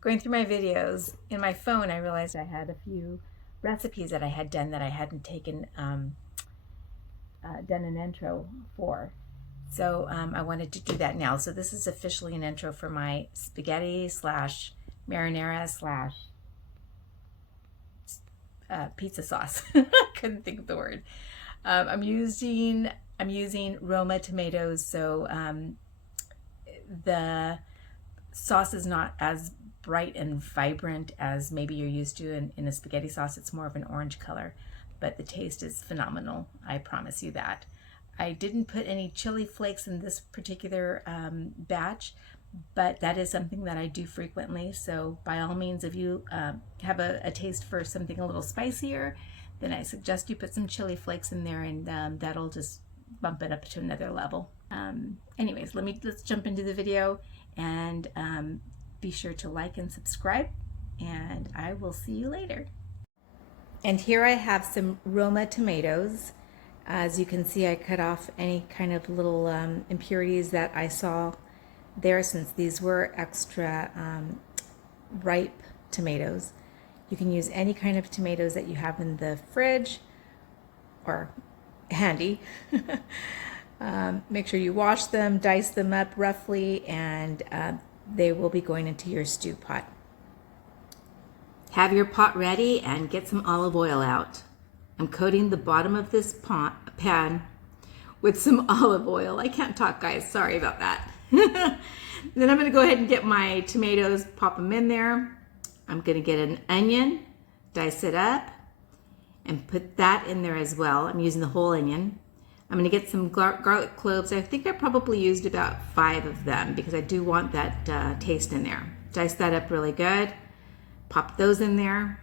Going through my videos in my phone, I realized I had a few recipes that I had done that I hadn't done an intro for. So I wanted to do that now. So this is officially an intro for my spaghetti slash marinara slash pizza sauce. Couldn't think of the word. I'm using Roma tomatoes, so the sauce is not as bright and vibrant as maybe you're used to in a spaghetti sauce. It's more of an orange color, but the taste is phenomenal. I promise you that. I didn't put any chili flakes in this particular batch, but that is something that I do frequently. So by all means, if you have a taste for something a little spicier, then I suggest you put some chili flakes in there, and that'll just bump it up to another level. Anyways, let's jump into the video, and be sure to like and subscribe, and I will see you later. And here I have some Roma tomatoes. As you can see, I cut off any kind of little impurities that I saw there, since these were extra ripe tomatoes. You can use any kind of tomatoes that you have in the fridge or handy. Make sure you wash them, dice them up roughly, and they will be going into your stew pot. Have your pot ready and get some olive oil out. I'm coating the bottom of this pan with some olive oil. I can't talk, guys. Sorry about that. Then I'm going to go ahead and get my tomatoes, pop them in there. I'm going to get an onion, dice it up, and put that in there as well. I'm using the whole onion. I'm going to get some garlic cloves. I think I probably used about 5 of them because I do want that taste in there. Dice that up really good. Pop those in there.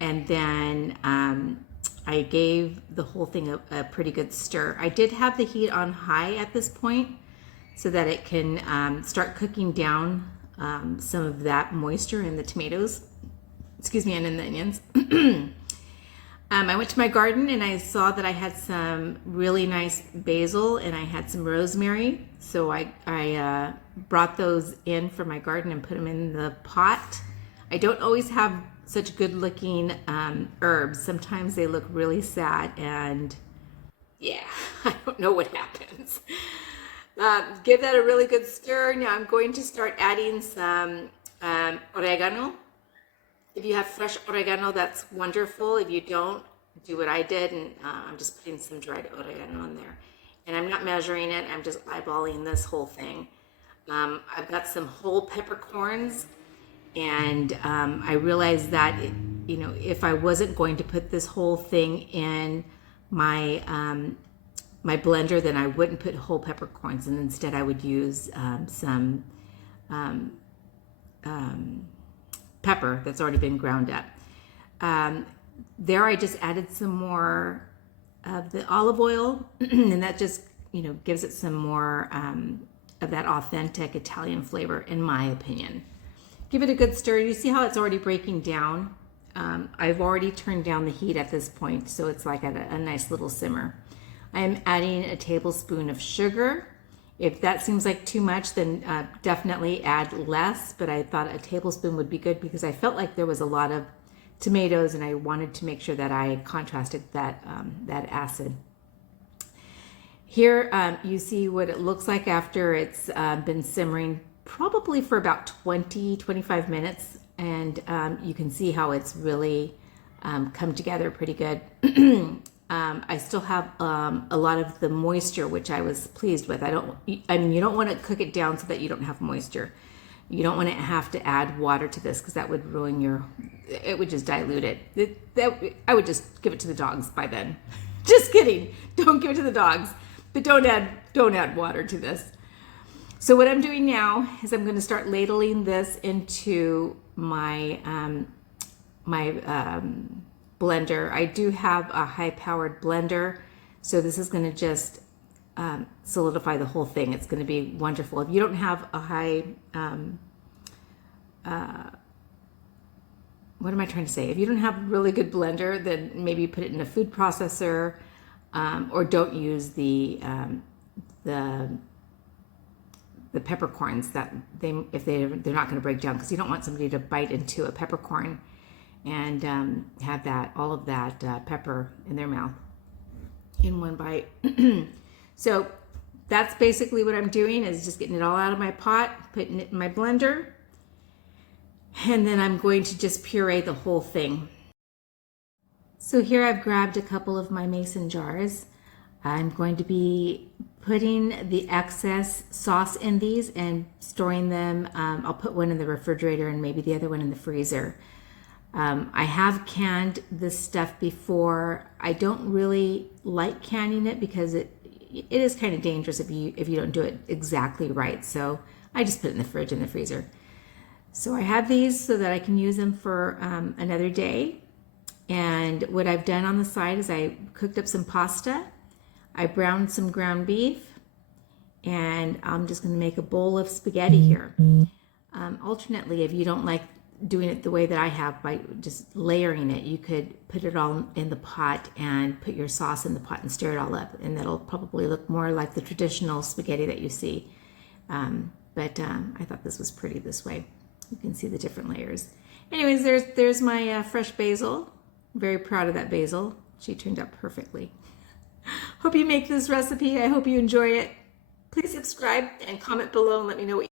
And then I gave the whole thing a pretty good stir. I did have the heat on high at this point so that it can start cooking down some of that moisture in the tomatoes, excuse me, and in the onions. I went to my garden and I saw that I had some really nice basil and I had some rosemary. So I brought those in from my garden and put them in the pot. I don't always have such good looking herbs. Sometimes they look really sad, and yeah, I don't know what happens. Give that a really good stir. Now I'm going to start adding some oregano. If you have fresh oregano, that's wonderful. If you don't, do what I did, and I'm just putting some dried oregano in there. And I'm not measuring it, I'm just eyeballing this whole thing. I've got some whole peppercorns, and I realized that, if I wasn't going to put this whole thing in my my blender, then I wouldn't put whole peppercorns, and instead I would use some pepper that's already been ground up. There I just added some more of the olive oil, and that just gives it some more of that authentic Italian flavor, in my opinion. Give it a good stir. You see how it's already breaking down? I've already turned down the heat at this point, so it's like at a nice little simmer. I am adding a tablespoon of sugar. If that seems like too much, then definitely add less, but I thought a tablespoon would be good because I felt like there was a lot of tomatoes and I wanted to make sure that I contrasted that acid. Here you see what it looks like after it's been simmering probably for about 20-25 minutes, and you can see how it's really come together pretty good. I still have a lot of the moisture, which I was pleased with. You don't want to cook it down so that you don't have moisture. You don't want to have to add water to this because that would ruin it would just dilute it. I would just give it to the dogs by then. Just kidding. Don't give it to the dogs, but don't add water to this. So what I'm doing now is I'm going to start ladling this into my blender. I do have a high-powered blender, so this is going to just solidify the whole thing. It's going to be wonderful. If you don't have a high, what am I trying to say? If you don't have a really good blender, then maybe put it in a food processor, or don't use the the peppercorns that they're not going to break down, because you don't want somebody to bite into a peppercorn and have all of that pepper in their mouth in one bite. So that's basically what I'm doing, is just getting it all out of my pot, putting it in my blender, and then I'm going to just puree the whole thing. So here I've grabbed a couple of my mason jars. I'm going to be putting the excess sauce in these and storing them. I'll put one in the refrigerator and maybe the other one in the freezer. I have canned this stuff before. I don't really like canning it because it is kind of dangerous if you don't do it exactly right. So I just put it in the fridge and the freezer. So I have these so that I can use them for another day. And what I've done on the side is I cooked up some pasta. I browned some ground beef, and I'm just going to make a bowl of spaghetti here. Alternately, if you don't like doing it the way that I have, by just layering it, you could put it all in the pot and put your sauce in the pot and stir it all up, and that'll probably look more like the traditional spaghetti that you see. But I thought this was pretty this way. You can see the different layers. Anyways, there's my fresh basil. Very proud of that basil. She turned out perfectly. Hope you make this recipe. I hope you enjoy it. Please subscribe and comment below and let me know what you